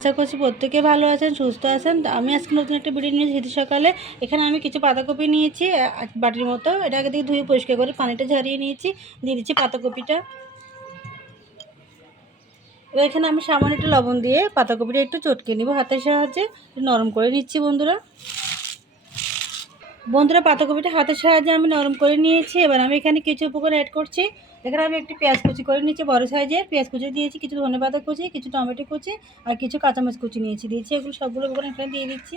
আশা করছি প্রত্যেকে ভালো আছেন, সুস্থ আছেন। তো আমি আজকে নতুন একটা ভিডিও নিয়ে শীতের সকালে। এখানে আমি কিছু পাতাকপি নিয়েছি বাটির মতো। এটা আগে থেকে ধুয়ে পরিষ্কার করে পানিটা ঝরিয়ে নিয়েছি। দিয়ে দিচ্ছি পাতাকপিটা। এবার এখানে আমি সামান্য একটু লবণ দিয়ে পাতাকপিটা একটু চটকে নিব হাতের সাহায্যে, নরম করে নিচ্ছি বন্ধুরা। পাতাকপিটা হাতের সাহায্যে আমি নরম করে নিয়েছি। এবার আমি এখানে কিছু উপকরণ অ্যাড করছি। এখানে আমি একটি পেঁয়াজ কুচি করে নিয়েছি, বড় সাইজের পেঁয়াজ কুচি দিয়েছি, কিছু ধনেপাতা কুচি, কিছু টমেটো কুচি আর কিছু কাঁচামরিচ কুচি দিয়েছি। এগুলো সবগুলো উপকরণ এখানে দিয়ে দিচ্ছি।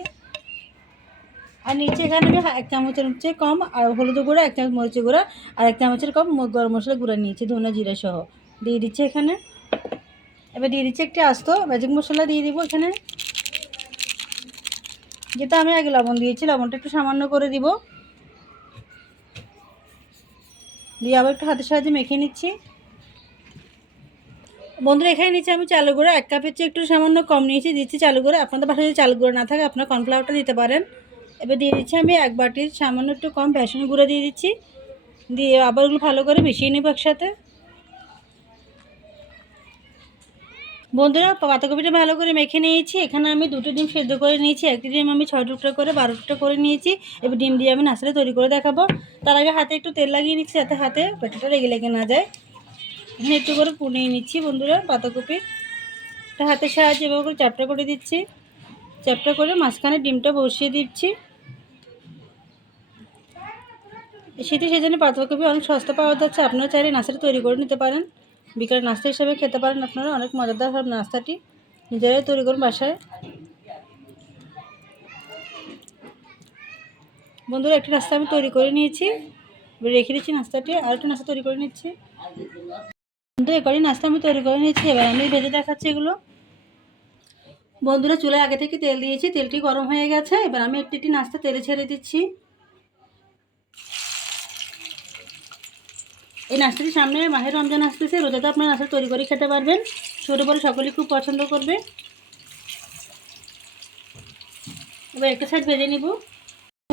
আর নিচে এখানে আমি 1 চামচের চেয়ে কম আর হলুদ গুঁড়া, 1 চামচ মরিচের গুঁড়া আর 1 চামচের কম গরম মশলা গুঁড়া নিয়েছি, ধনে জিরা সহ দিয়ে দিচ্ছি এখানে। এবার দিয়ে দিচ্ছি একটি আস্ত ম্যাজিক মশলা দিয়ে দিব এখানে, যেটা আমি আগে লবণ দিয়েছি। লবণটা একটু সামান্য করে দিব, দিয়ে আবার একটু হাতের সাহায্যে মেখে নিচ্ছি। বন্ধুরা এখানে নিচে আমি চালের গুঁড়া 1 কাপের চেয়ে একটু সামান্য কম নিয়েছি, দিচ্ছি চালের গুঁড়া। আপনাদের বাসায় যদি চালের গুঁড়া না থাকে আপনারা কর্নফ্লাওয়ারটা দিতে পারেন। এবার দিয়ে দিচ্ছি আমি 1 বাটির সামান্য একটু কম বেসন গুঁড়া দিয়ে দিচ্ছি। দিয়ে আবার ওগুলো ভালো করে মিশিয়ে নেব একসাথে। বন্ধুরা পাতাকপিটা ভালো করে মেখে নিয়েছি। এখানে আমি 2টো ডিম সেদ্ধ করে নিয়েছি। একটি ডিম আমি 6 টুকরা করে 12 টুকরা করে নিয়েছি। এবার ডিম দিয়ে আমি নাস্তাটা তৈরি করে দেখাবো। তার আগে হাতে একটু তেল লাগিয়ে নিচ্ছি, যাতে হাতে পেটাটা লেগে না যায়। এখানে একটু করে পুড়িয়ে নিচ্ছি বন্ধুরা পাতাকপি। হাতের সাহায্যে এভাবে করে চ্যাপটা করে দিচ্ছি। চ্যাপটা করে মাঝখানে ডিমটা বসিয়ে দিচ্ছি। শীতে সেজন্য পাতাকপি অনেক সস্তা পাওয়া যাচ্ছে। আপনারা চাইলে নাস্তাটা তৈরি করে নিতে পারেন, বিকালের নাস্তা হিসেবে খেতে পারেন আপনারা। অনেক মজাদার সব নাস্তাটি নিজেরাই তৈরি করুন বাসায়। বন্ধুরা একটি নাস্তা আমি তৈরি করে নিয়েছি, রেখে দিচ্ছি নাস্তাটি। আর একটা নাস্তা তৈরি করে নিচ্ছি। বন্ধুরা এবারই নাস্তা আমি তৈরি করে নিয়েছি। এবার আমি ভেজে দেখাচ্ছি এগুলো। বন্ধুরা চুলায় আগে থেকে তেল দিয়েছি, তেলটি গরম হয়ে গেছে। এবার আমি একটি নাস্তা তেলে ছেড়ে দিচ্ছি। এই নাস্তাটি সামনে মাহে রমজান আসতেছে, রোজাতে আপনার নাস্তা তৈরি করে খেতে পারবেন। ছোটো বড় সকলেই খুব পছন্দ করবে। এবার একটা সাইড ভেজে নিব,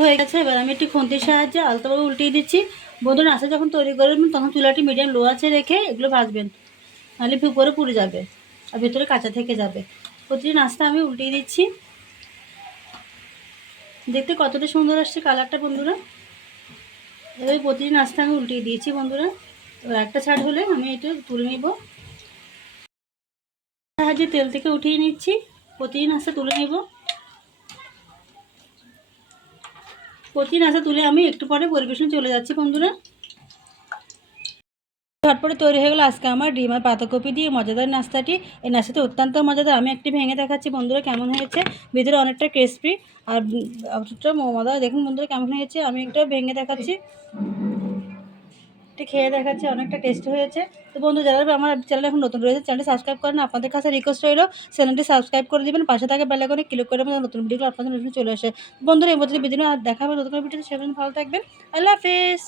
হয়ে গেছে। এবার আমি একটি খুন্তির সাহায্যে আলতোভাবে উল্টিয়ে দিচ্ছি। বন্ধুরা নাস্তা যখন তৈরি করবেন তখন চুলাটি মিডিয়াম লো আঁচে রেখে এগুলো ভাজবেন, নাহলে উপরে পুড়ে যাবে আর ভেতরে কাঁচা থেকে যাবে। প্রতিটি নাস্তা আমি উল্টিয়ে দিচ্ছি। দেখতে কতটা সুন্দর আসছে কালারটা বন্ধুরা। এবার প্রতিটি নাস্তা আমি উল্টিয়ে দিয়েছি বন্ধুরা। এবার একটা ছাড় হলে আমি এটা তুলে নিব। সাহায্যে তেল থেকে উঠিয়ে নিচ্ছি, প্রতিটি নাস্তা তুলে নেব। প্রতিটি নাস্তা তুলে আমি একটু পরে পরিবেশন চলে যাচ্ছি বন্ধুরা। ঝটপটে তৈরি হয়ে গেল আজকে আমার ডিম আর পাতাকপি দিয়ে মজাদার নাস্তাটি। এই নাস্তাটি অত্যন্ত মজাদার। আমি একটি ভেঙে দেখাচ্ছি বন্ধুরা কেমন হয়েছে। ভিতরে অনেকটা ক্রিসপি আর অনেকটা মজাদার। দেখুন বন্ধুরা কেমন হয়েছে। আমি একটা ভেঙে দেখাচ্ছি, এটা খেয়ে দেখাচ্ছি, অনেকটা টেস্টি হয়েছে। তো বন্ধু যারা আমার চ্যানেল এখন নতুন রয়েছে, চ্যানেলটি সাবস্ক্রাইব করেন। আপনাদের কাছে রিকোয়েস্ট রইল চ্যানেলটি সাবস্ক্রাইব করে দেবেন, পাশে থাকে বেল আইকনে ক্লিক করে নতুন ভিডিওগুলো আপনাদের নতুন চলে আসে। বন্ধুরা এই মধ্যে ভিডিও দেখা হবে নতুন ভিডিওতে, সেখানে ভালো থাকবেন। আল্লাহ হাফেজ।